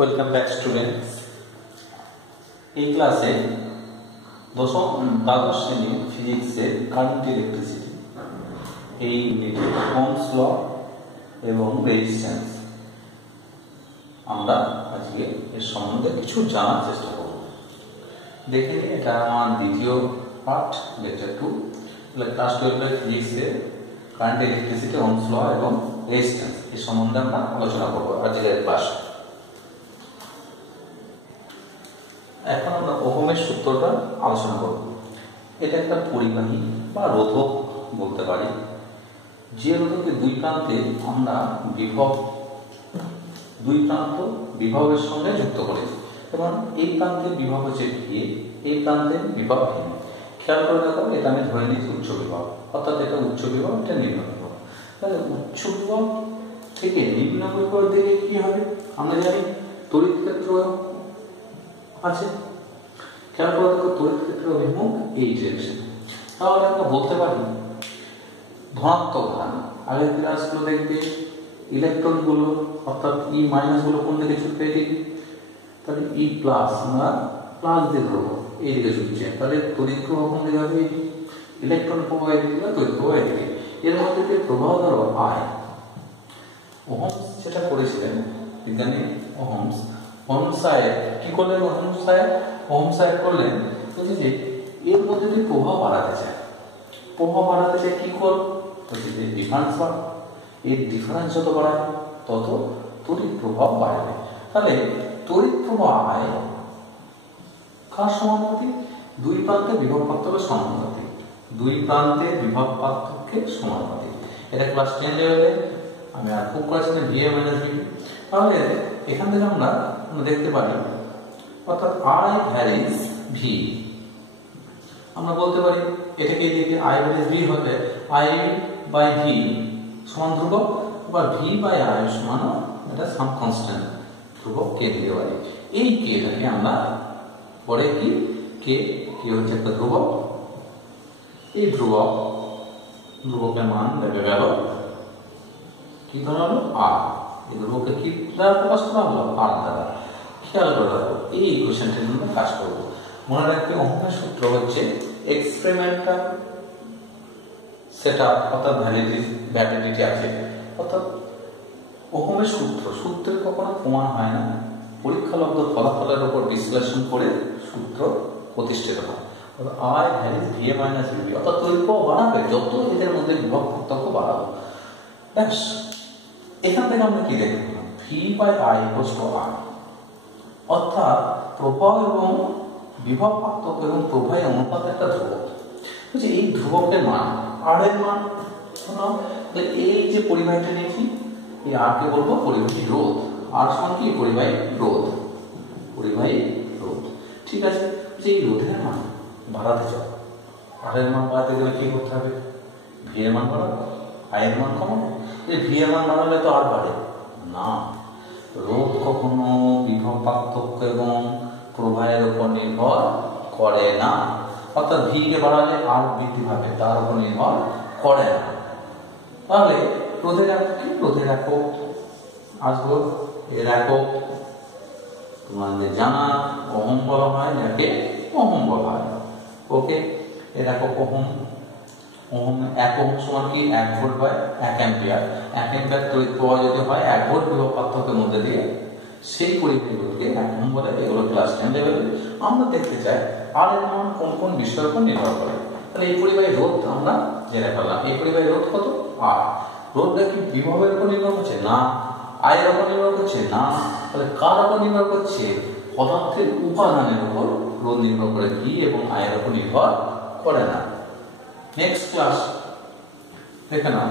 Welcome back students. এই ক্লাসে দ্বাদশ শ্রেণীর ফিজিক্সের কারেন্ট ইলেকট্রিসিটি এই ইউনিটে ওহমস ল এবং রেজিস্ট্যান্স আমরা আজকে এর সম্বন্ধে কিছু জানার চেষ্টা করব। দেখে নিই, এটা আমার দ্বিতীয় পার্ট, লেকচার 2। ক্লাস 12 ফিজিক্সের কারেন্ট ইলেকট্রিসিটি, ওহমস ল এবং রেজিস্ট্যান্স এই সম্বন্ধে আমরা আলোচনা করব আজকের ক্লাসে। এখন আমরা ওহমের সূত্রটা আলোচনা করব। এটা একটা পরিবাহী বা রোধক বলতে পারি, যে রোধকের দুই প্রান্তে আমরা বিভবের সঙ্গে যুক্ত করেছি। এবং এই প্রান্তের বিভব হচ্ছে ভি, এই প্রান্তের বিভব ভি। খেয়াল করে দেখো, এটা আমি ধরে নিচ্ছি উচ্চ বিভব, অর্থাৎ এটা উচ্চ বিভব, এটা নিম্ন বিভব। তাহলে উচ্চ বিভব থেকে নিম্ন বিভবের দিকে কি হবে? আমরা জানি তড়িৎ ক্ষেত্র আছে। খেয়াল করে দেখো, তড়িৎ ক্ষেত্র অভিমুখ এই ডিরেকশন। তাহলে আমরা বলতে পারি ধনাত্মক ধান। আগের ক্লাসগুলো দেখবে ইলেকট্রন গুলো অর্থাৎ ই মাইনাস গুলো কোন দিকে ছুটবে? এদিকে। তাহলে ই প্লাস আমরা প্লাস দিয়ে ধরবো, এইদিকে ছুটছে। তাহলে তড়িৎ প্রবাহ কোন দিকে হবে? ইলেকট্রন প্রবাহ এদিকে, তড়িৎ প্রবাহ এদিকে। এর মধ্যে যে প্রবাহ ধরো আয়, ওহমস যেটা করেছিলেন বিজ্ঞানী ওহমস, কি করলেন? ওহমস করলেন বলছে যে এর মধ্যে যদি প্রভাব বাড়াতে চায় কি করব? বলছে যে ডিফারেন্স বাড়াবো। এর ডিফারেন্স যত বাড়াবে তত তড়িৎ প্রভাব বাড়বে। তাহলে তড়িৎ প্রবাহ আয় কার সমানুপাতিক? দুই প্রান্তে বিভব পার্থক্যের সমানুপাতিক। এটা ক্লাস 10 লেভেলে আমি আর খুব করেছি না, ভিএ মাইনাস ভি। তাহলে এখান থেকে আমরা দেখতে পারি, অর্থাৎ আই ভ্যারিজ ভি। আমরা বলতে পারি এটাকে এদিকে আই ভ্যারিজ ভি হবে আই বাই ভি সমান ধ্রুবক, বা ভি বাই আই সমান এটা সাম কনস্ট্যান্ট ধ্রুবক কে দিতে পারি। এই কেটাকে আমরা পরে কি কে হচ্ছে একটা ধ্রুবক। এই ধ্রুবকের মান দেবে গেল কি ধরা হলো? আর। এই ধ্রুবকে কি দ্বারা প্রকাশ করা হলো? আর দ্বারা। খেয়াল করে রাখো, এই ইকুয়েশনটির জন্য কাজ করব। মনে রাখবে ওহমের সূত্র হচ্ছে এক্সপেরিমেন্টাল সেটআপ, অর্থাৎ ভ্যালিডিটি আছে। অর্থাৎ ওহমের সূত্রের কখনো প্রমাণ হয় না, পরীক্ষালব্ধ ফলাফলের উপর বিশ্লেষণ করে সূত্র প্রতিষ্ঠিত হয়। I varies V A minus V, অর্থাৎ তড়িৎ প্রবাহ বাড়াবে যত এদের মধ্যে বিভব পার্থক্য বাড়াবো। ব্যাস, এখান থেকে আমরা কি দেখলাম? V by I equals to R, অর্থাৎ প্রবাহ এবং বিভব পার্থক্য এবং প্রবাহের অনুপাত একটা ধ্রুবক। বুঝছি, এই ধ্রুবকের মান আর এর মান এই যে পরিবাহীটা নিয়েছি, এই আর কে বলবো পরিবাহী রোধ। আর সমান কি? পরিবাহী রোধ। ঠিক আছে, যে এই রোধের মান বাড়াতে চাও, আর এর মান বাড়াতে গেলে কি করতে হবে? ভি এর মান বাড়াবো, আই এর মান কমাবো। যে ভি এর মান বাড়ালে তো আর বাড়ে না। রোধ কখনো বিভব পার্থক্য এবং প্রবাহের উপর নির্ভর করে না। অর্থাৎ ভি কে বাড়ালে আর বৃদ্ধি পাবে, তার উপর নির্ভর করে না। তাহলে রোধের একক কি? রোধের একক আসবো, এর একক তোমাদের জানা ওহম বলা হয়, যাকে ওহম বলা হয়। ওকে, এর একক ওহম। এক ওহম সমান কি? 1 ভোল্ট বাই 1 অ্যাম্পিয়ার। 1 অ্যাম্পিয়ার তড়িৎ প্রবাহ যদি হয় 1 ভোল্ট বিভব পার্থক্যের মধ্যে দিয়ে, সেই পরিবাহী রোধকে 1 ওহম বলে। এগুলো ক্লাস 10 লেভেলে আমরা দেখতে চাই আর এর মান কোন কোন বিষয়ের উপর নির্ভর করে। তাহলে এই পরিবাহী রোধ আমরা জেনে ফেললাম। এই পরিবাহী রোধ কত? আর। রোধটা কি বিভবের উপর নির্ভর করছে? না। আয়ের উপর নির্ভর করছে? না। তাহলে কার উপর নির্ভর করছে? পদার্থের উপাদানের উপর রোধ নির্ভর করে, ভি এবং আয়ের উপর নির্ভর করে না। নেক্সট ক্লাস দেখে নাও।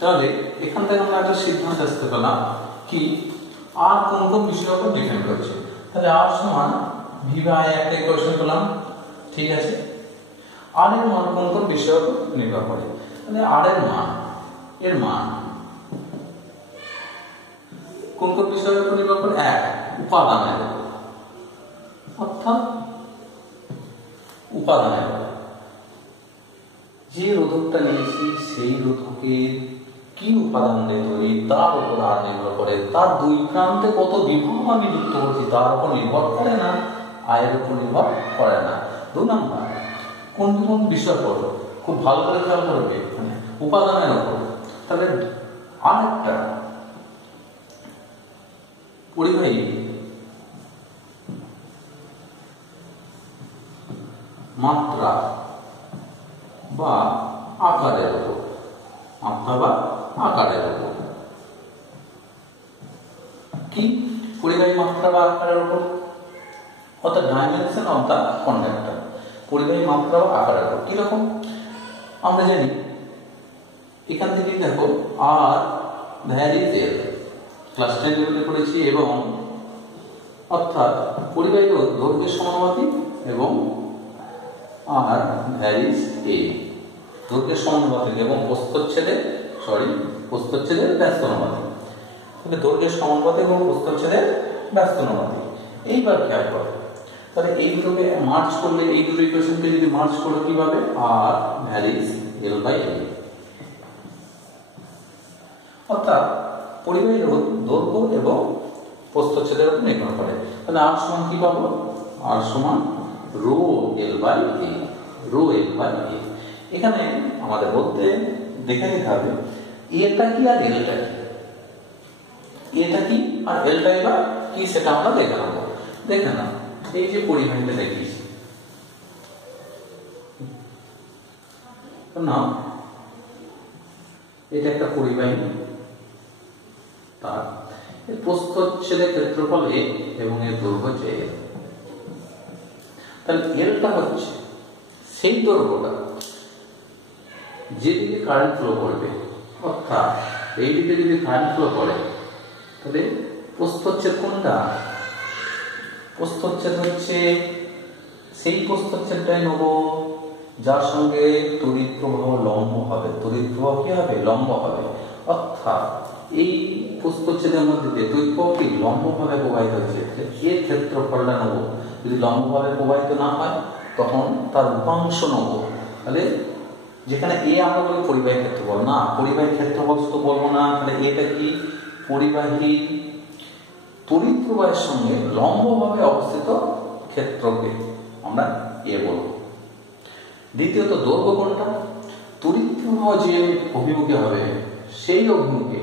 তাহলে এখান থেকে আমরা একটা সিদ্ধান্ত আসতে পেলাম কি, আর কোন কোন বিষয়ের উপর ডিপেন্ড করছে। তাহলে আর সমান ভি বাই আই একটা ইকুয়েশন পেলাম, ঠিক আছে। আর এর মান কোন কোন বিষয়ের উপর নির্ভর করে? তাহলে আর এর মান কোন কোন বিষয়ের উপর নির্ভর করে? এক, উপাদানের উপর, অর্থাৎ উপাদানের উপর। যে রোধকটা নিয়েছি সেই রোধকের কি উপাদান দিয়ে তৈরি তার উপর আর নির্ভর করে, তার দুই প্রান্তে কত বিভব আমি যুক্ত করছি তার উপর নির্ভর করে না, আয়ের উপর নির্ভর করে না। 2 নম্বর, কোন কোন বিষয় পড়ো খুব ভালো করে খেয়াল করবে এখানে উপাদানের উপর। তাহলে আরেকটা পরিবাহী মাত্রা বা আকারের উপর, মাত্রা বা আকারের উপর। কি পরিবাহী মাত্রা বা আকারের উপর? অর্থাৎ ডাইমেনশন অফ দা কন্ডাক্টর, পরিবাহী মাত্রা বা আকারের উপর। কিরকম? আমরা জানি এখান থেকে দেখো আর ভ্যারিজ এর ক্লাস 10 লেভেলে পড়েছি, এবং অর্থাৎ পরিবাহী রোধ দৈর্ঘ্যের সমানুপাতিক এবং আর ভ্যারিজ এ দৈর্ঘ্যের সমানুপাতিক এবং প্রস্থচ্ছেদের ব্যস্ত অনুপাতিক। তাহলে দৈর্ঘ্যের সমানুপাতিক এবং প্রস্থচ্ছেদের ব্যস্ত অনুপাতিক। এইবার খেয়াল করো, তাহলে এইগুলোকে মার্চ করলে, এই দুটো ইকুয়েশনকে যদি মার্চ করো কিভাবে? আর ভ্যারিজ এল বাই এল, অর্থাৎ পরিবাহী রোধ দৈর্ঘ্য এবং প্রস্থচ্ছেদের উপর নির্ভর করে। তাহলে আর সমান কি পাবো? আর সমান rho L by A, rho L by A. এখানে আমাদের বলতে দেখে নিতে হবে এটা কি আর এলটা কি, এটা কি আর এলটাই বা কি সেটা আমরা দেখে নেবো। দেখে না, এই যে পরিবাহীটা দেখিয়েছি না, এটা একটা পরিবাহী তার, এর প্রস্থচ্ছেদের ক্ষেত্রফল এ এবং এর দৈর্ঘ্য যে এল। তাহলে এলটা হচ্ছে সেই দৈর্ঘ্যটা যেদিকে কারেন্ট ফ্লো করবে, অর্থাৎ এই দিকে যদি কারেন্ট ফ্লো করে তাহলে প্রস্থচ্ছেদ কোনটা? প্রস্থচ্ছেদ হচ্ছে সেই প্রস্থচ্ছেদটাই নেব যার সঙ্গে তড়িৎ প্রবাহ লম্ব হবে। তড়িৎ প্রবাহ কি হবে? লম্ব হবে। অর্থাৎ এই প্রস্থচ্ছেদের মধ্যে দিয়ে তড়িৎ প্রবাহ কি লম্বভাবে প্রবাহিত হচ্ছে, এর ক্ষেত্রফলটা নেব। যদি লম্বভাবে প্রবাহিত না হয় তখন তার উপাংশ নেব। তাহলে যেখানে এ আমরা বলি পরিবাহী ক্ষেত্রফল, না পরিবাহী ক্ষেত্রফল শুধু বলবো না, তাহলে এটা কি পরিবাহী তড়িৎ প্রবাহের সঙ্গে লম্বভাবে অবস্থিত ক্ষেত্রকে আমরা এ বলব। দ্বিতীয়ত দৈর্ঘ্য কোনটা? তড়িৎ প্রবাহ যে অভিমুখে হবে সেই অভিমুখে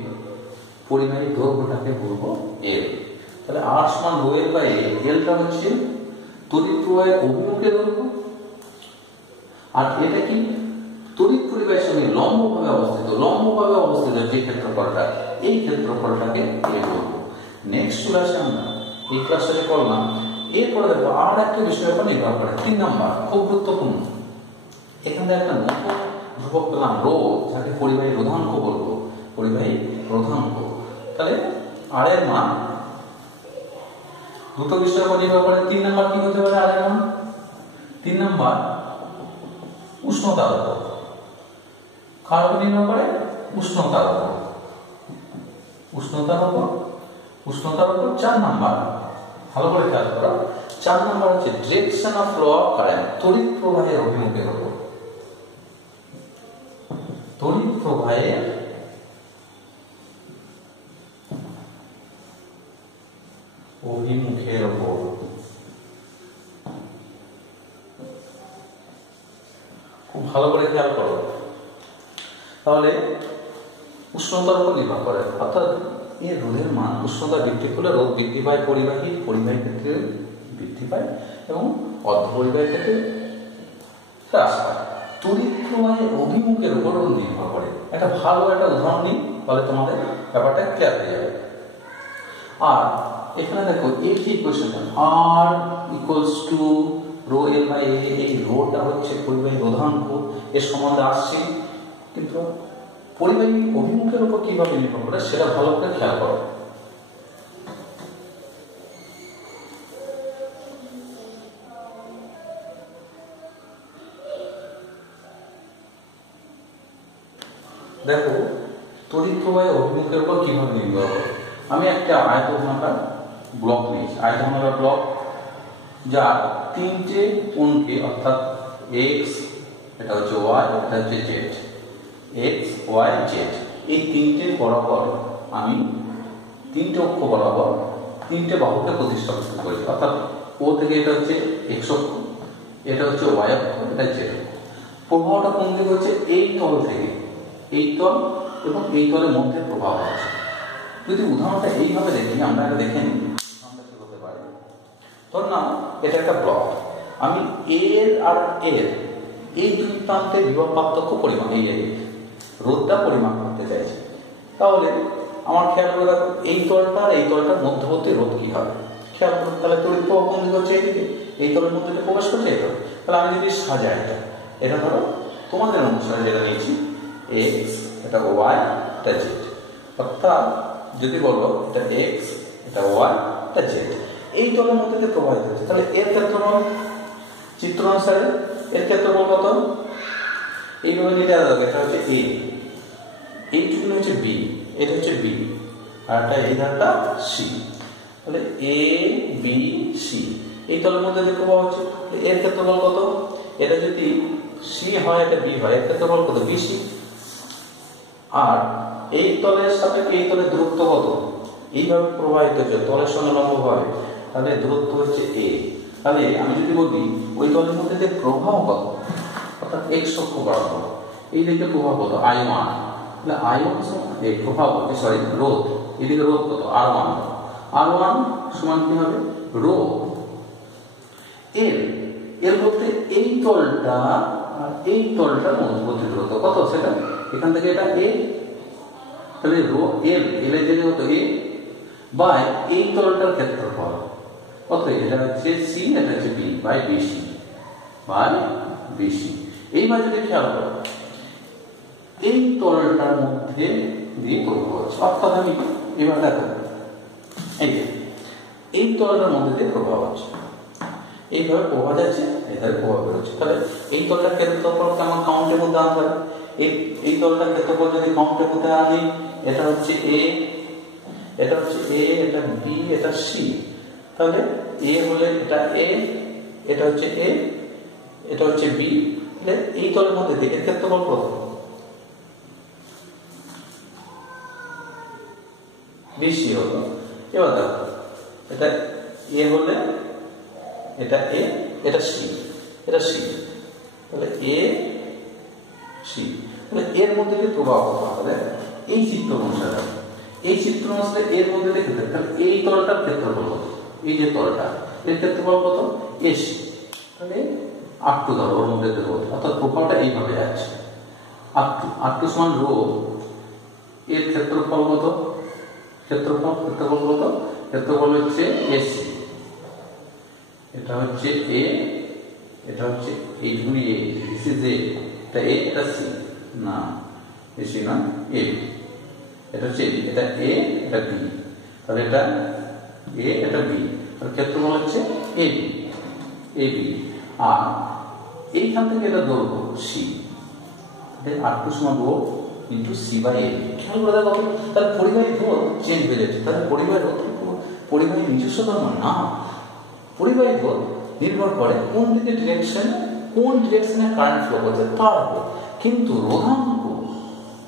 পরিবাহী দৈর্ঘ্যটাকে বলবো এল। তাহলে আর সমান রো এল বাই এ, এলটা হচ্ছে তড়িৎ প্রবাহের অভিমুখের দৈর্ঘ্য, আর এটা কি তড়িৎ পরিবাহের সঙ্গে লম্বভাবে অবস্থিত যে ক্ষেত্রফলটা, এই ক্ষেত্রফলটাকে এ বলবো। নেক্সট ক্লাসে আমরা এই ক্লাসে করলাম, এরপরে দেখো আর একটা বিষয়ের উপর নির্ভর করে। 3 নম্বর খুব গুরুত্বপূর্ণ, এখানে একটা নতুন ধ্রুবক পেলাম রো, যাকে পরিবাহী রোধাঙ্ক বলবো, পরিবাহী রোধাঙ্ক। তাহলে আর এর মান দুটো বিষয়ের উপর নির্ভর করে। 3 নম্বর কি হতে পারে আর এর মান? 3 নম্বর উষ্ণতার উপর, কার উপর নির্ভর করে? উষ্ণতার উপর। 4 নম্বর ভালো করে খেয়াল করো, 4 নম্বর হচ্ছে direction of flow of current, তড়িৎ প্রবাহের অভিমুখের উপর। তড়িৎ প্রবাহের অভিমুখের উপর। খুব ভালো করে খেয়াল করো, তাহলে উষ্ণতার উপর নির্ভর করে। অর্থাৎ এই রোধের মান উষ্ণতা বৃদ্ধি করলে রোধ বৃদ্ধি পায়, পরিবাহী ক্ষেত্রে বৃদ্ধি পায় এবং অর্ধপরিবাহী ক্ষেত্রে হ্রাস পায়। তড়িৎ প্রবাহের অভিমুখের উপর নির্ভর করে। একটা ভালো একটা উদাহরণ নিই, তাহলে তোমাদের ব্যাপারটা ক্লিয়ার হয়ে যাবে। আর এখানে দেখো এই যে ইকুয়েশনটা R equals to rho L by A, এই রোটা হচ্ছে পরিবাহী রোধাঙ্ক, এর সম্বন্ধে আসছে, কিন্তু পরিবাহী অভিমুখের উপর কিভাবে নির্ভর করে সেটা ভালো করে খেয়াল করো। দেখো তড়িৎ প্রবাহের অভিমুখের উপর কিভাবে নির্ভর করে। আমি একটা আয়তঘনাকার ব্লক নিয়েছি, আয়তঘনাকার ব্লক যা 3টে কোণকে, অর্থাৎ এক্স, এটা হচ্ছে ওয়াই, এটা হচ্ছে জেড, এক্স ওয়াই জেড, এই তিনটে বরাবর আমি তিনটে অক্ষ বরাবর তিনটে বাহুকে প্রতিস্থাপিত করি। অর্থাৎ ও থেকে এটা হচ্ছে এক্স অক্ষ, এটা হচ্ছে ওয়াই অক্ষ, এটা জেড অক্ষ। প্রবাহটা কোন দিকে হচ্ছে? এই তল থেকে, এই তল এবং এই তলের মধ্যে প্রবাহ আছে। যদি উদাহরণটা এইভাবে দেখি, আমরা এটা দেখে নিই উদাহরণটা কি হতে পারে। ধর না এটা একটা ব্লক, আমি এর আর এর এই দুই প্রান্তে বিভব পার্থক্য পরিমাপ, এই রোধটা পরিমাপ করতে চাইছি। তাহলে আমার খেয়াল করে রাখো, এই তলটা আর এই তলটার মধ্যবর্তী রোধ কি হবে খেয়াল করো। তাহলে তড়িৎ প্রবাহ কোন দিকে হচ্ছে? এইদিকে, এই তলের মধ্যে প্রবেশ করছে এই তল। তাহলে আমি যদি সাজাই এটা ধরো তোমাদের অনুসারে যেটা নিয়েছি এক্স, এটা ওয়াই, এটা জেড। অর্থাৎ যদি বলো এটা এক্স, এটা ওয়াই, এটা জেড, এই তলের মধ্যে দিয়ে প্রবাহিত হচ্ছে। তাহলে এর ক্ষেত্রফল চিত্র অনুসারে এর ক্ষেত্রফল কত? এইভাবে নিতে হবে। এটা হচ্ছে এ, এইটুকু হচ্ছে বি, এটা হচ্ছে বি, আর এটা এই ধারটা সি। তাহলে এ বি সি এই তলের মধ্যে দিয়ে প্রবাহ হচ্ছে। এর ক্ষেত্রফল কত? এটা যদি সি হয়, এটা বি হয়, এর ক্ষেত্রফল কত? বিসি। আর এই তলের সাথে এই তলের দূরত্ব কত? এইভাবে প্রবাহিত হচ্ছে তলের সঙ্গে লম্বভাবে, তাহলে দূরত্ব হচ্ছে এ। তাহলে আমি যদি বলি ওই তলের মধ্যে যে প্রবাহ কত, অর্থাৎ এক্স অক্ষ বরাবর এই দিকে প্রবাহ কত? I1। তাহলে I1 এই প্রবাহ সরি রোধ, এদিকে রোধ কত? R1। R1 সমান কি হবে? রো এর, এর বলতে এই তলটা আর এই তলটার মধ্যবর্তী দূরত্ব কত? সেটা এখান থেকে এটা এ, তাহলে রো এল, এল এর জায়গায় কত? এ বাই এই তলটার ক্ষেত্রফল কত? এটা হচ্ছে সি, এটা হচ্ছে B by BC, by BC. এইবার যদি খেয়াল করো এই তলটার মধ্যে দিয়ে প্রবাহ হচ্ছে, অর্থাৎ আমি এবার দেখো এই তলটার মধ্যে দিয়ে প্রবাহ হচ্ছে, এইভাবে প্রবাহ যাচ্ছে, এইভাবে প্রবাহ বেরোচ্ছে। তাহলে এই তলটার ক্ষেত্রফলকে আমার কাউন্টের মধ্যে আনতে হবে। এই তলটার ক্ষেত্রফল যদি কাউন্টের মধ্যে আনি, এটা হচ্ছে এ, এটা হচ্ছে এ, এটা বি, এটা সি। তাহলে এ হলে এটা এ, এটা হচ্ছে এ, এটা হচ্ছে বি। তাহলে এই তলের মধ্যে দিয়ে এর ক্ষেত্রফল কত? বিসি হলো। এবার দেখো এটা এ হলে এটা এ, এটা সি, এটা সি, তাহলে এ সি। তাহলে এর মধ্যে যে প্রবাহ হবে এই চিত্র অনুসারে, এই চিত্র অনুসারে এর মধ্যে দেখে তাহলে এই তলটার ক্ষেত্রফল কত? এই যে তলটা এর ক্ষেত্রফল কত? এসি। তাহলে R2 ধরো ওর মধ্যে দেবো, অর্থাৎ প্রবাহটা এইভাবে যাচ্ছে। R2 সমান রো এর ক্ষেত্রফল কত? ক্ষেত্রফল কত? ক্ষেত্রফল হচ্ছে এসি, এটা হচ্ছে এ, এটা হচ্ছে এইটুকুনি এ, দিস ইজ এ, এটা এ, এটা সি, না এসি না এ, এটা হচ্ছে এটা এ, এটা বি, তাহলে এটা এ, এটা বি, তাহলে ক্ষেত্রফল হচ্ছে এ বি, এ বি। আর এইখান থেকে এটা দৈর্ঘ্য সি, R2 সমান রো ইন্টু সি বাই এ। খেয়াল করে দেখো তাহলে পরিবাহী রোধ চেঞ্জ হয়ে যাচ্ছে। তাহলে পরিবাহী রোধ পরিবাহী নিজস্ব ধর্ম না, পরিবাহী রোধ নির্ভর করে কোন দিকে ডিরেকশন, কোন ডিরেকশনে কারেন্ট ফ্লো করছে তার উপর। কিন্তু রোধাঙ্ক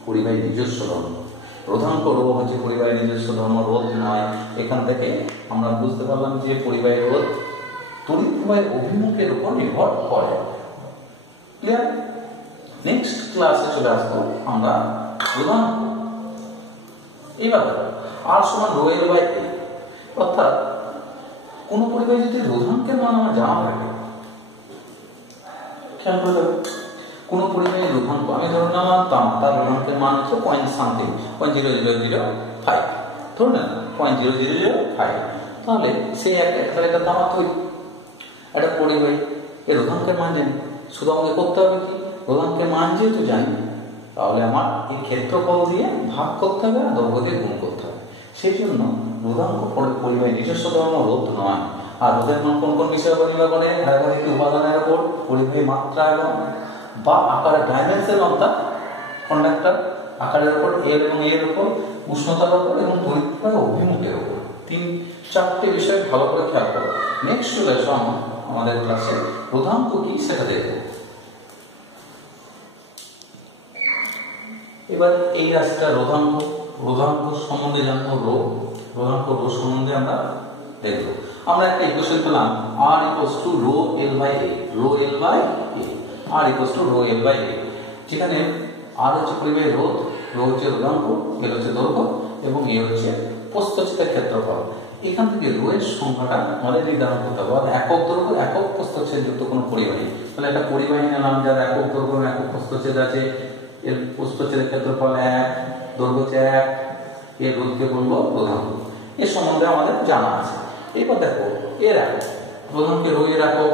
পরিবাহী নিজস্ব ধর্ম, রোধাঙ্ক রো হচ্ছে পরিবাহী নিজস্ব ধর্ম, রোধ নয়। এখান থেকে আমরা বুঝতে পারলাম যে পরিবাহী রোধ তড়িৎ প্রবাহের অভিমুখের উপর নির্ভর করে। ক্লিয়ার? নেক্সট ক্লাসে চলে আসবো আমরা রোধাঙ্ক। এবার আর সমান রো এল বাই এ, অর্থাৎ কোন পরিবাহী যদি রোধাঙ্কের মান আমার জানা থাকে, খেয়াল করে দেবে কোন পরিবাহী রোধাঙ্ক আমি ধরুন আমার তার রোধাঙ্কের মান হচ্ছে 0.0005, ধরুন না 0.0005, তাহলে সেই একটা তামা তৈরি একটা পরিবাহী এই রোধাঙ্কের মান জানি। শুধু আমাকে করতে হবে কি, রোধাঙ্কের মান যেহেতু জানি তাহলে আমার এই ক্ষেত্রফল দিয়ে ভাগ করতে হবে আর দৈর্ঘ্য দিয়ে গুণ করতে হবে। সেই জন্য রোধাঙ্ক পরিবাহী নিজস্ব ধর্ম রোধ নয়। আর রোধের মান কোন কোন বিষয়ের উপর নির্ভর করে? ধারাবাহিক উপাদানের উপর, পরিবাহী মাত্রা এবং বা আকারের ডাইমেনশন অর্থাৎ কন্ডাক্টর আকারের উপর, এল এবং এর উপর, উষ্ণতার উপর এবং তড়িৎ প্রবাহের অভিমুখের উপর। 3-4টে বিষয় ভালো করে খেয়াল করো। নেক্সট চলে আসো আমাদের ক্লাসে রোধাঙ্ক কি সেটা দেখবো। এবার এই রাশিটা রোধাঙ্ক, রোধাঙ্ক সম্বন্ধে জানবো, রোধাঙ্ক সম্বন্ধে আমরা দেখব। আমরা একটা ইকুয়েশন পেলাম r = rho l by a, rho l by a, r = rho l by a, যেখানে r হচ্ছে পরিবাহী রোধ, রো হচ্ছে রোধাঙ্ক, l হচ্ছে দৈর্ঘ্য এবং a হচ্ছে প্রস্থচ্ছেদের ক্ষেত্রফল। এখান থেকে রো এর সংখ্যাটা আমাদের নির্ধারণ করতে হবে। একক দৈর্ঘ্য একক প্রস্থচ্ছেদ যুক্ত কোনো পরিবাহী, তাহলে একটা পরিবাহী নিলাম যার একক দৈর্ঘ্য একক প্রস্থচ্ছেদ আছে, এর প্রস্থচ্ছেদের ক্ষেত্রফল 1, দৈর্ঘ্য 1, এর রোধকে বলবো রোধাঙ্ক। এর সম্বন্ধে আমাদের জানা আছে। এবার দেখো এর একক, রোধাঙ্কের রো এর একক,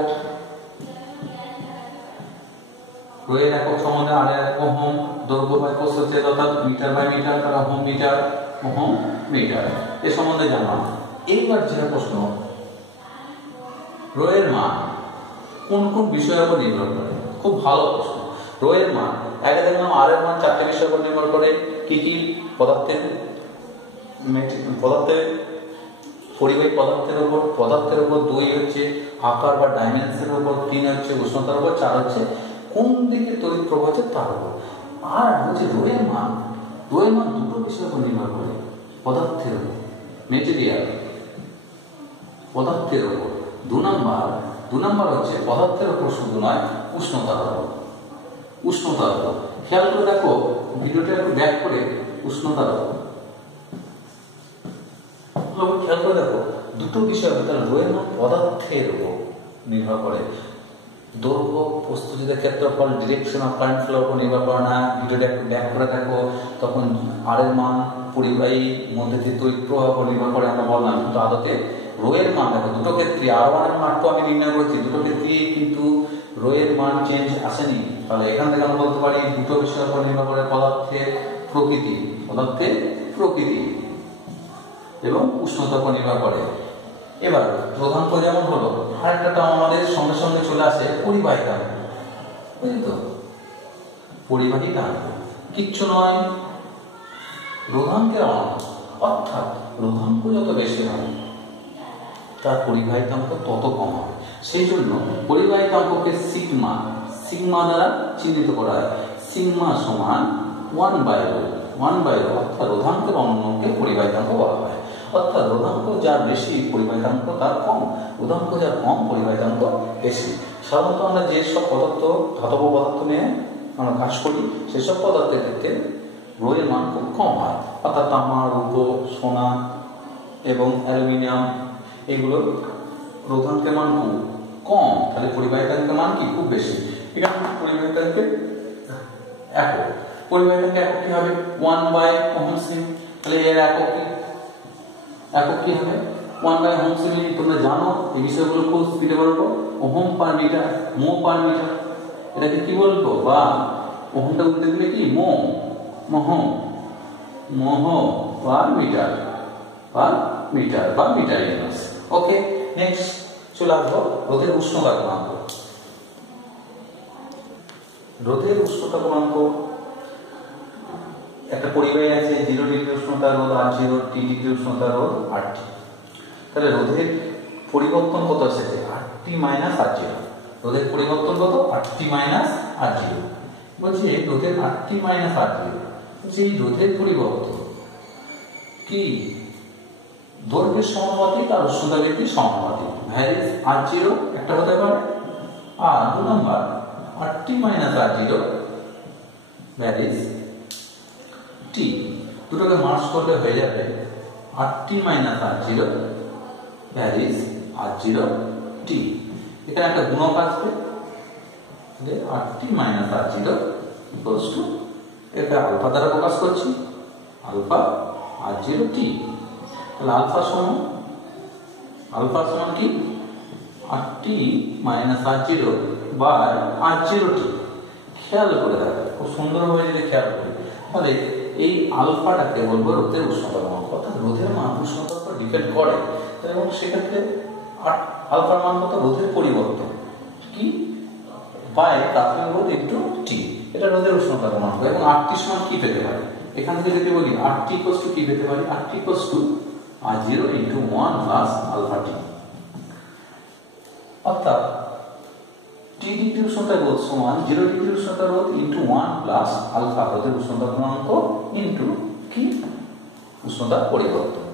রো এর একক সম্বন্ধে আর একক ওহম, দৈর্ঘ্য বাই প্রস্থচ্ছেদ অর্থাৎ মিটার বাই মিটার, তাহলে ওহম মিটার, ওহম মিটার, এর সম্বন্ধে জানলাম। এইবার যে প্রশ্ন, রো এর মান কোন কোন বিষয়ের উপর নির্ভর করে? খুব ভালো প্রশ্ন। রো এর মান আগে দেখলাম আর এর মান 4টে বিষয়ের উপর নির্ভর করে। কি কি? পদার্থের পরিবাহী পদার্থের উপর, 2 হচ্ছে আকার বা ডাইমেনশনের উপর, 3 হচ্ছে উষ্ণতার উপর, 4 হচ্ছে কোন দিকে তড়িৎ প্রবাহ হচ্ছে তার উপর। আর হচ্ছে রো এর মান দুটো বিষয়ের উপর নির্ভর করে, পদার্থের উপর, মেটেরিয়াল, পদার্থের উপর। 2 নাম্বার হচ্ছে পদার্থের উপর শুধু নয়, উষ্ণতার উপর। খেয়াল করে দেখো, ভিডিওটা একটু ব্যাক করে উষ্ণতার উপর খেয়াল করে দেখো, দুটো বিষয় তাহলে রো এর মান পদার্থের উপর নির্ভর করে। দৈর্ঘ্য, প্রস্থচ্ছেদের ক্ষেত্রফল, ডিরেকশন অফ কারেন্ট ফ্লো উপর নির্ভর করে না। ভিডিওটা একটু ব্যাক করে দেখো, তখন আর এর মান পরিবাহী মধ্যে দিয়ে তড়িৎ প্রবাহ উপর নির্ভর করে আমরা বললাম। কিন্তু আদতে রো এর মান দেখো, দুটো ক্ষেত্রে R1 এবং R2 আমি নির্ণয় করেছি, দুটো ক্ষেত্রেই কিন্তু রো এর মান চেঞ্জ আসেনি। তাহলে এখান থেকে আমরা বলতে পারি দুটো বিষয়ের উপর নির্ভর করে, পদার্থের প্রকৃতি এবং উষ্ণতার উপর নির্ভর করে। এবার রোধাঙ্ক যেমন হলো, আরেকটা টার্ম আমাদের সঙ্গে সঙ্গে চলে আসে, পরিবাহিতাঙ্ক। বুঝলি তো? পরিবাহিতাঙ্ক কিচ্ছু নয়, রোধাঙ্কের অঙ্ক। অর্থাৎ রোধাঙ্ক যত বেশি হয় তার পরিবাহিতাঙ্ক তত কম হয়। সেই জন্য পরিবাহিতাঙ্ককে সিগমা দ্বারা চিহ্নিত করা হয়। সিগমা সমান 1/ρ, অর্থাৎ রোধাঙ্কের অঙ্ককে পরিবাহিতাঙ্ক বলা হয়। অর্থাৎ রোধাঙ্ক যার বেশি, পরিবাহিতাঙ্ক তার কম, রোধাঙ্ক যার কম, পরিবাহিতাঙ্ক বেশি। সাধারণত আমরা যেসব পদার্থ, ধাতব পদার্থ নিয়ে আমরা কাজ করি, সেসব পদার্থের ক্ষেত্রে রো এর মান খুব কম হয়। অর্থাৎ তামা, রূপো, সোনা এবং অ্যালুমিনিয়াম, এগুলো রোধাঙ্কের মান খুব কম, তাহলে পরিবাহিতাঙ্কের মান কি খুব বেশি। এখানে পরিবাহিতাঙ্কের একক, পরিবাহিতাঙ্কের একক কি হবে? 1/Ωs। তাহলে এর একক কি হবে? 1/Ωs। তোমরা জানো এই বিষয়গুলো খুব স্পিডে বলবো। ওহম পার মিটার, মো পার মিটার, এটাকে কি বলবো? বা ওহমটা উল্টে দিলে কি? মোহ পার মিটার বা মিটার ইউনিটস। ওকে, নেক্সট চলে আসবো রোধের উষ্ণতা গুণাঙ্ক। রোধের উষ্ণতা গুণাঙ্ক, একটা পরিবাহী আছে 0 ডিগ্রি উষ্ণতা রোধ, R0, T ডিগ্রি উষ্ণতা রোধ, RT। তাহলে রোধের পরিবর্তন কত এসেছে? RT - R0। রোধের পরিবর্তন কত? RT - R0। বলছি রোধের RT - R0, বলছি এই রোধের পরিবর্তন কি দৈর্ঘ্যের সমানুপাতিক আর উষ্ণতা বৃদ্ধির সমানুপাতিক। ভ্যারিজ R0 একটা হতে পারে, আর 2 number RT - R0 varies T। দুটোকে মার্জ করলে হয়ে যাবে RT - R0 varies R0 T। এখানে একটা গুণক আসবে, RT - R0 ইকুয়ালস টু, এটা আলফা দ্বারা প্রকাশ করছি, আলফা R0 T। তাহলে আলফা সমান কি? RT - R0 by R0 T। খেয়াল করে দেখো, খুব সুন্দরভাবে যদি খেয়াল করি, তাহলে এই আলফাটাকে বলবো রোধের উষ্ণতা গুণাঙ্ক। অর্থাৎ রোধের মান উষ্ণতার উপর ডিপেন্ড করে, এবং সেক্ষেত্রে আলফার মান কত? রোধের পরিবর্তন কি বাই প্রাথমিক রোধ ইনটু টি, এটা রোধের উষ্ণতা গুণাঙ্ক। এবং RT সমান কি পেতে পারি? এখান থেকে যদি বলি RT ইকুয়ালস টু কি পেতে পারি? RT equals to R0 into 1 plus alpha T. অর্থাৎ T ডিগ্রি উষ্ণতা রোধ সমান 0 ডিগ্রি উষ্ণতা রোধ ইন্টু 1 প্লাস আলফা রোধের উষ্ণতা গুণাঙ্ক ইন্টু কি উষ্ণতার পরিবর্তন।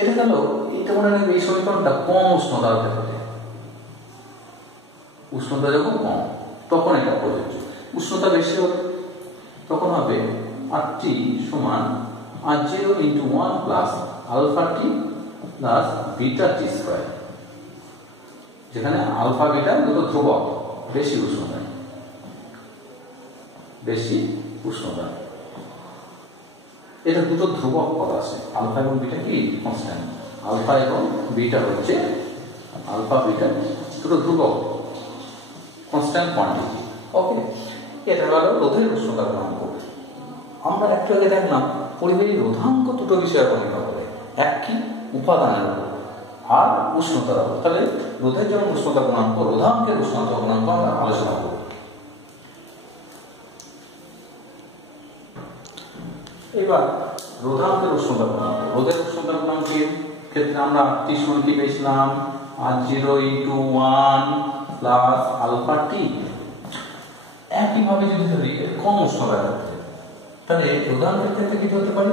এটা গেল, এটা মনে রাখবে এই সমীকরণটা কম উষ্ণতার ক্ষেত্রে, উষ্ণতা যখন কম তখন এটা প্রযোজ্য। উষ্ণতা বেশি হবে তখন হবে RT সমান R0 into 1 plus alpha T plus beta T square, যেখানে আলফা বিটা দুটো ধ্রুবক, বেশি উষ্ণতা, বেশি উষ্ণতা, এটা দুটো ধ্রুবক পদ আছে, আলফা এবং বিটা কি কনস্ট্যান্ট, আলফা এবং বিটা হচ্ছে, আলফা বিটা দুটো ধ্রুবক কনস্ট্যান্ট কোয়ান্টিটি। ওকে, এটা হলো রোধের উষ্ণতা গুণাঙ্ক। আমরা একটু আগে দেখলাম পরিবাহী রোধাঙ্ক দুটো বিষয়ের উপর নির্ভর করে, এক কি উপাদানের উপর আর উষ্ণতার উপর। তাহলে রোধের যেমন উষ্ণতা গুণাঙ্ক, রোধাঙ্কের উষ্ণতা গুণাঙ্ক আমরা আলোচনা করব। এবার রোধাঙ্কের উষ্ণতা গুণাঙ্ক, রোধের উষ্ণতা গুণাঙ্কের ক্ষেত্রে আমরা টি সমান কি পেয়েছিলাম, R0 ইন্টু 1 প্লাস আলফা টি। একইভাবে যদি ধরি কম উষ্ণতার ক্ষেত্রে, তাহলে রোধাঙ্কের ক্ষেত্রে কি হতে পারে,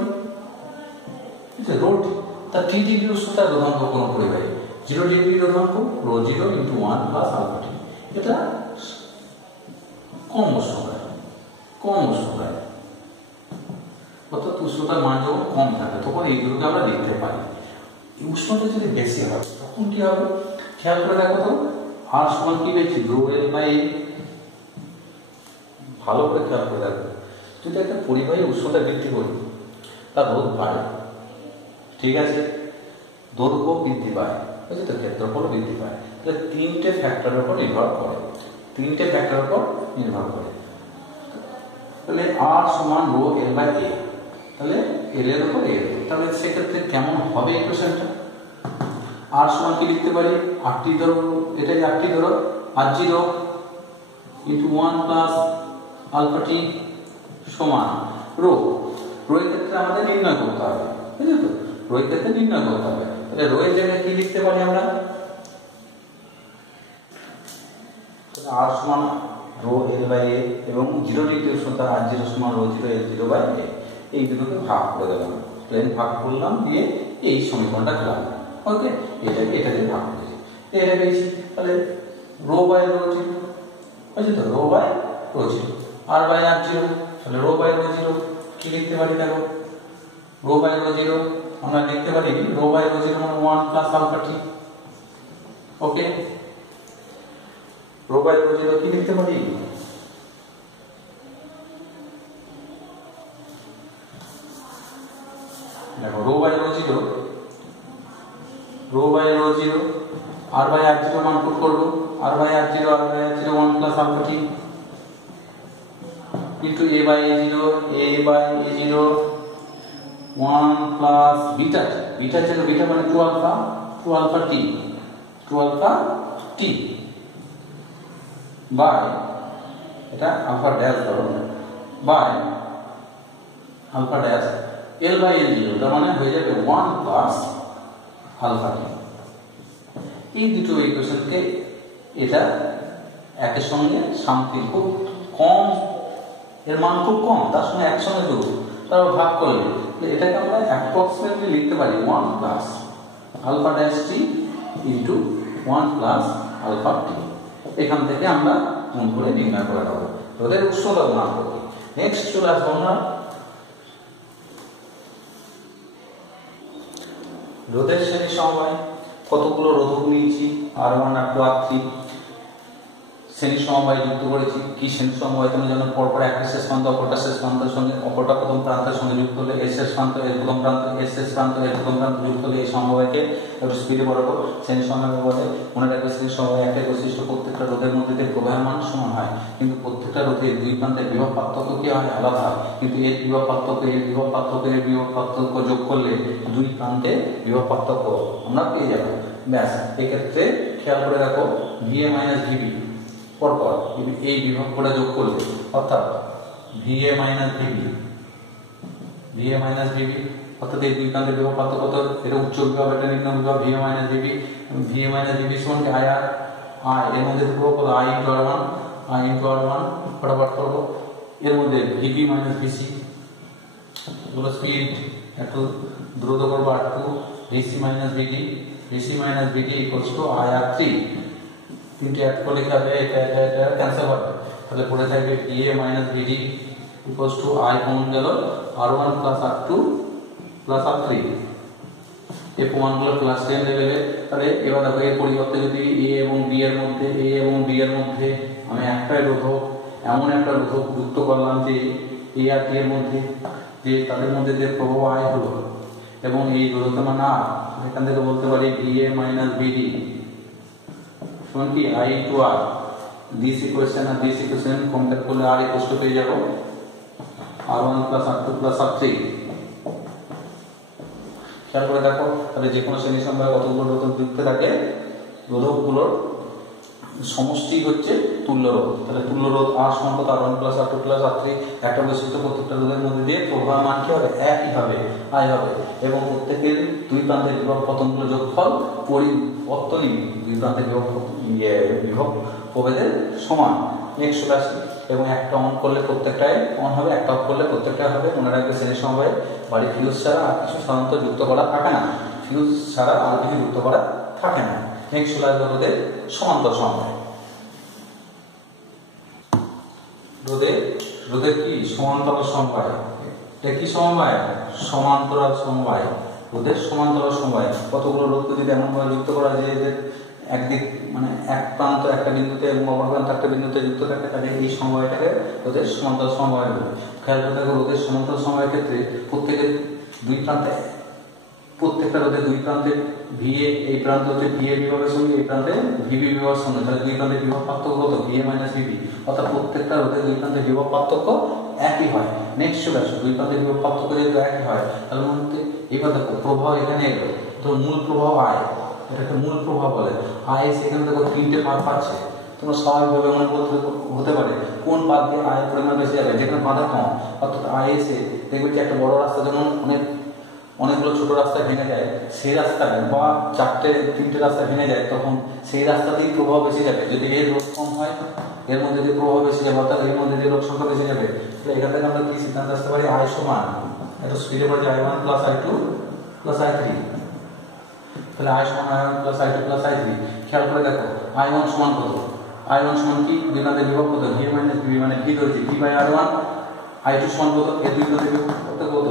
রোধ তার 3 ডিগ্রি উষ্ণতার রোধাঙ্ক কোন পরিবাহী, 0 ডিগ্রি রোধাঙ্ক rho 0 into 1 plus alpha T, এটা কম উষ্ণতায়, কম উষ্ণতায়, অর্থাৎ উষ্ণতার মান যখন কম থাকে তখন এইগুলোকে আমরা লিখতে পারি। উষ্ণতা যদি বেশি হয় তখন কি হবে, খেয়াল করে দেখো তো, আর সমান কি পেয়েছি, রো এল বাই এ। ভালো করে খেয়াল করে দেখো, যদি একটা পরিবাহী উষ্ণতা বৃদ্ধি করি তার রোধ বাড়ে, ঠিক আছে, দৈর্ঘ্য বৃদ্ধি পায়, বুঝলি তো, ক্ষেত্রফল বৃদ্ধি পায়। তাহলে তিনটে ফ্যাক্টরের উপর নির্ভর করে, তিনটে ফ্যাক্টরের উপর নির্ভর করে। তাহলে আর সমান রো এল বাই এ, তাহলে এল এর উপর এল, তাহলে সেক্ষেত্রে কেমন হবে ইকুয়েশনটা, আর সমান কি লিখতে পারি, আরটি ধরো, এটাই আরটি ধরো, R0 ইন্টু 1 প্লাস আলফা টি সমান রো, রো এর ক্ষেত্রে আমাদের নির্ণয় করতে হবে, বুঝলি তো, রো এর ক্ষেত্রে নির্ণয় করতে হবে। তাহলে রো এর জায়গায় কি লিখতে পারি আমরা, আর সমান রো এল বাই এ এবং 0 ডিগ্রি উষ্ণতা R0 সমান রো 0 L0 বাই এ, এই দুটোকে ভাগ করে দিলাম, প্লেন ভাগ করলাম দিয়ে এই সমীকরণটা পেলাম। ওকে, এটাকে ভাগ করেছি, এটা পেয়েছি। তাহলে রো বাই রো 0, বুঝলি তো, rho by rho 0, R by R0, তাহলে রো বাই রো 0 কি লিখতে পারি, দেখো রো বাই রো 0 আমরা লিখতে পারি রো বাই রো 0 মানে 1 plus alpha T. Okay, rho by rho 0 কি লিখতে পারি, দেখো rho by rho 0, rho by rho 0 R by R0 মান পুট করব, R by R0 1 plus alpha T into a by a0, a by a0 1 plus beta, beta ছিল, beta মানে 2 alpha T, 2 alpha T by, এটা alpha dash ধরো, by alpha dash L by এল0, তার মানে হয়ে যাবে 1 প্লাস আলফা টি। এই দুটো ইকুয়েশনকে এটা একের সঙ্গে সামথিং, খুব কম, এর মান খুব কম, তার সঙ্গে একসঙ্গে যোগ, তারপর ভাগ করলে এটাকে আমরা অ্যাপ্রক্সিমেটলি লিখতে পারি 1 প্লাস আলফা ড্যাশ টি ইন্টু 1 প্লাস আলফা টি। এখান থেকে আমরা গুণ করে নির্ণয় করে দেবো রোধের উষ্ণতা গুণাঙ্ক। নেক্সট চলে আসবো আমরা রোধের শ্রেণী সমবায়। কতগুলো রোধক নিয়েছি, R1 R2 R3, শ্রেণী সমবায় যুক্ত করেছি। কি শ্রেণী সমবায়, তুমি জানো, পরপর একটা শেষ প্রান্ত অপরটা শেষ প্রান্তের সঙ্গে, অপরটা প্রথম প্রান্তের সঙ্গে যুক্ত হলে এর শেষ প্রান্ত এর প্রথম প্রান্ত, এর শেষ প্রান্ত এর প্রথম প্রান্ত যুক্ত হলে এই সমবায়কে একটু স্পিডে বলবো শ্রেণী সমবায় বলে। মনে রাখবে শ্রেণী সমবায় একটাই বৈশিষ্ট্য, প্রত্যেকটা রোধের মধ্যে দিয়ে প্রবাহমান সমান হয়, কিন্তু প্রত্যেকটা রোধের দুই প্রান্তের বিভব পার্থক্য কি হয়, আলাদা হয়। কিন্তু এর বিভব পার্থক্য, এর বিভব পার্থক্য, এর বিভব পার্থক্য যোগ করলে দুই প্রান্তে বিভব পার্থক্য আমরা পেয়ে যাবো। ব্যাস, এক্ষেত্রে খেয়াল করে দেখো VA মাইনাস VB পরপর এই বিভব করে যোগ করলে, অর্থাৎ VA minus VB, VA minus VB, অর্থাৎ এই দুই প্রান্তের বিভব পার্থক্য কত, এটা উচ্চ বিভব, এটা নিম্ন বিভব, VA minus VB, VA minus VB সমান কি IR, I এর মধ্যে বিভব হলো I into R1, I into R one ফটাফট করবো। এর মধ্যে ভিপি মাইনাস ভিসি এগুলো স্পিড একটু দ্রুত করবো। R two VC minus VD, VC minus VD equals to I R three. তিনটে অ্যাড করলে কি হবে? এটা এটা এটা ক্যান্সেল হবে, তাহলে পড়ে থাকবে V A minus VD equals to I common গেল R one plus R two plus R three. এই প্রমাণগুলো ক্লাস 10 লেভেলে। তাহলে এবার দেখো এর পরিবর্তে যদি এ এবং বি এর মধ্যে আমি একটাই রোধক, এমন একটা রোধক যুক্ত করলাম যে এ আর টি এর মধ্যে যে তাদের মধ্যে যে প্রভাব আয় হলো এবং এই রোধকের মান আর, এখান থেকে বলতে পারি ভিএ মাইনাস ভিডি সমান কি I into R. This equation আর দিস ইকুয়েশন কম্পেয়ার করলে আর ইকুয়াল টু পেয়ে যাবো R one plus R two plus R three. খেয়াল করে দেখো, তাহলে যে কোনো শ্রেণী সংখ্যায় কতগুলো রোধক যুক্ত থাকে, রোধকগুলোর সমষ্টি হচ্ছে তুল্য রোধ। তাহলে তুল্য রোধ আর সমান কত? আর one plus R two plus R three. একটা বৈশিষ্ট্য, প্রত্যেকটা রোধের মধ্যে দিয়ে প্রবাহ মান কি হবে? একই হবে, আই হবে, এবং প্রত্যেকের দুই প্রান্তের বিভব পতনগুলো যোগফল পরিবর্তনই দুই প্রান্তের বিভব প্রভেদের সমান। নেক্সট চলে আসি, এবং একটা অন করলে প্রত্যেকটাই অন হবে, একটা অফ করলে প্রত্যেকটাই হবে। মনে রাখবে শ্রেণীর সময় বাড়ি ফিউজ ছাড়া আর কিছু সাধারণত যুক্ত করা থাকে না, ফিউজ ছাড়া আর কিছু যুক্ত করা থাকে না। নেক্সট চলে আসবে রোধের সমান্তর সমবায়। রোধের কি? সমান্তরাল সমবায়। এটা কি সমবায়? সমান্তরাল সমবায়। রোধের সমান্তরাল সমবায়। কতগুলো রোধকে যদি এমন ভাবে যুক্ত করা যায় যে একদিক মানে এক প্রান্ত একটা বিন্দুতে এবং অপর প্রান্ত একটা বিন্দুতে যুক্ত থাকে, তাহলে এই সমবায়টাকে রোধের সমান্তরাল সমবায় বলে। খেয়াল করে দেখো, রোধের সমান্তরাল সমবায়ের ক্ষেত্রে প্রত্যেকের দুই প্রান্তে, প্রত্যেকটা রোধের দুই প্রান্তে ভিএ, এই প্রান্ত হচ্ছে ভিএ বিভবের সঙ্গে এই প্রান্তে ভিবি বিভবের সঙ্গে, তাহলে দুই প্রান্তের বিভব পার্থক্য কত? V A minus V B. অর্থাৎ প্রত্যেকটা রোধের দুই প্রান্তের বিভব পার্থক্য একই হয়। নেক্সট চলে আসো, দুই প্রান্তের বিভব পার্থক্য যেহেতু একই হয়, তাহলে মধ্যে এবার দেখো প্রভাব এখানে এলো, তো মূল প্রভাব আয়, এটাকে মূল প্রভাব বলে। আয় সেখানে দেখো তিনটে পাত পাচ্ছে, তোমরা স্বাভাবিকভাবে মনে করতে হতে পারে কোন পাত দিয়ে আয়ের পরিমাণ বেশি যাবে, যেখানে বাধা কম। অর্থাৎ আয় এসে দেখবে যে একটা বড় রাস্তা যেমন অনেকগুলো ছোট রাস্তায় ভেঙে যায়, সেই রাস্তায় বা তিনটে রাস্তায় ভেঙে যায়, তখন সেই রাস্তাতেই প্রভাব বেশি যাবে। যদি এর রোধ কম হয়, এর মধ্যে দিয়ে প্রভাব বেশি যাবে, অর্থাৎ এর মধ্যে দিয়ে লোক সংখ্যা বেশি যাবে। তাহলে এখান থেকে আমরা কি সিদ্ধান্ত আসতে পারি? আয় সমান এত স্পিডে পড়ে I one plus I two plus I three. তাহলে আই সমান I one plus I two plus I three. খেয়াল করে দেখো, আই ওয়ান সমান কত? আই ওয়ান সমান কি? দুই প্রান্তের বিভব কত? ভি মাইনাস ভি, মানে ভি ধরেছি V by R one. I two সমান কত? এর দুই প্রান্তের বিভব কত?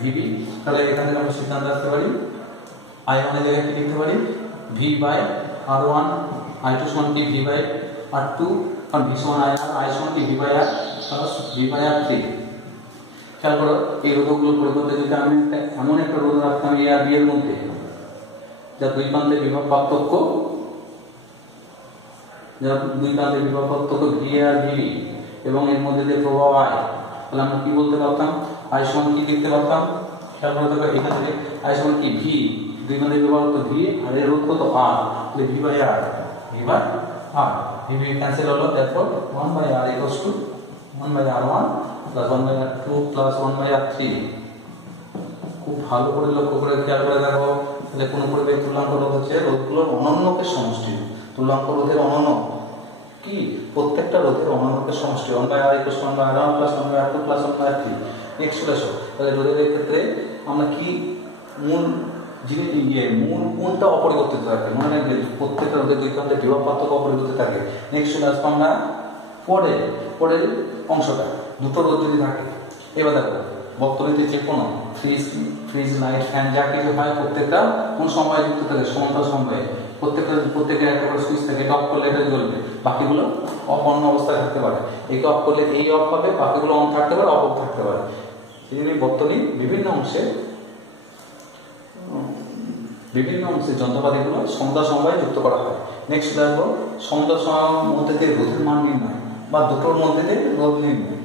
ভিবি। তাহলে এখান থেকে আমরা সিদ্ধান্ত আসতে পারি আই ওয়ানের জায়গায় কি লিখতে পারি? V by R one. I two সমান কি? ভি বাই আর টু, কারণ ভি সমান আই আর, আই সমান কি? V by R plus V by R three. খেয়াল করো, এই রোধকগুলোর পরিবর্তে যদি আমি এমন একটা রোধ রাখতাম এ আর বি এর মধ্যে, যা দুই প্রান্তের বিভব পার্থক্য, ভি আর ভি এবং এর মধ্যে যে প্রভাব আয়, তাহলে আমরা কি বলতে পারতাম? আই সমান কি লিখতে পারতাম? খেয়াল করে দেখো, এখান থেকে আই সমান কি? ভি, দুই প্রান্তের বিভব তো ভি, আর এর রোধ কত? আর, তাহলে V by R, V by R, V V cancel হলো, তারপর 1 by R equals to 1 by R 1 plus 1 by R 2 plus 1 by R 3। খুব ভালো করে লক্ষ্য করে খেয়াল করে দেখো, তাহলে কোন পরিবেশ তুল্যাঙ্ক রোধ হচ্ছে রোধগুলোর অনন্যকে সমষ্টি। তুল্যাঙ্ক রোধের অনন্য কি? প্রত্যেকটা রোধের অনন্যকে সমষ্টি। 1 by R equals 1 by R 1 plus 1 by R 2 plus 1 by R 3। Next চলে আসো, তাহলে রোধের ক্ষেত্রে আমরা কি মূল জিনিস মূল কোনটা অপরিবর্তিত থাকে? মনে রাখবে প্রত্যেকটা রোধের দুই প্রান্তের বিভব পার্থক্য অপরিবর্তিত থাকে। নেক্সট চলে আসবো আমরা পরের অংশটা, দুটো রোধ যদি থাকে। এবার দেখো, বর্তনীতে যে কোনো ফ্রিজ লাইট ফ্যান যা কিছু হয় প্রত্যেকটা কোন সময়ে যুক্ত থাকে? সমান্তরাল সময়ে। প্রত্যেকের একটা করে সুইচ থাকে, এটা অফ করলে এটা জ্বলবে, বাকিগুলো অফ অন অবস্থায় থাকতে পারে। একে অফ করলে এই অফ হবে, বাকিগুলো অন থাকতে পারে, অফ থাকতে পারে। সেই জন্য বর্তনী বিভিন্ন অংশে যন্ত্রপাতিগুলো সমান্তরাল সমবায়ে যুক্ত করা হয়। নেক্সট দেখো, সমান্তরাল সমবায়ের মধ্যে দিয়ে রোধের মান নির্ণয় বা দুটোর মধ্যে দিয়ে রোধ নির্ণয়।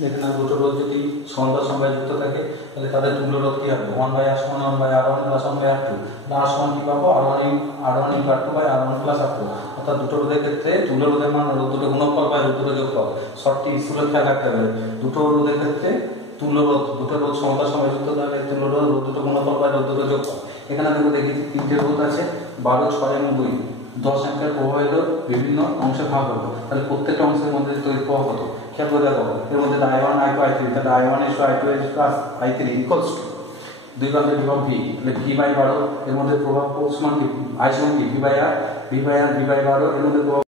দেখেন, দুটো রোধ যদি সমান্তরাল সমবায়ে যুক্ত থাকে, তাহলে তাদের তুল্য রোধ কি হবে? 1 বাই আর সমান 1 by R 1 plus 1 by R 2। R সমান কি পাবো? R 1 into R 2 by R 1 plus R 2। অর্থাৎ দুটো রোধের ক্ষেত্রে তুল্য রোধের মান রোধ দুটো গুণফল বাই রোধ দুটো যোগফল। শর্টটি স্কুলে খেয়াল রাখতে হবে, দুটো রোধের ক্ষেত্রে তুল্যরোধ, দুটো রোধ সমতা সময়যুক্ত তাহলে তুল্যরোধ, রোধ দুটো গুণফল বা রোধ দুটো যোগফল। এখানে দেখো দেখেছি তিনটে রোধ আছে, 12, 6 এবং 2, 10 অ্যাম্পিয়ার প্রবাহিত বিভিন্ন অংশে ভাগ হলো, তাহলে প্রত্যেকটা অংশের মধ্যে তড়িৎ প্রবাহ কত খেয়াল করে দেখো। এর মধ্যে I1 I2 I3, তাহলে I1 I2 plus I3 equals to দুই প্রান্তের বিভব V, তাহলে V/12 এর মধ্যে প্রভাব সমান কি I সমান কি V/R, V/R V/12 এর মধ্যে প্রভাব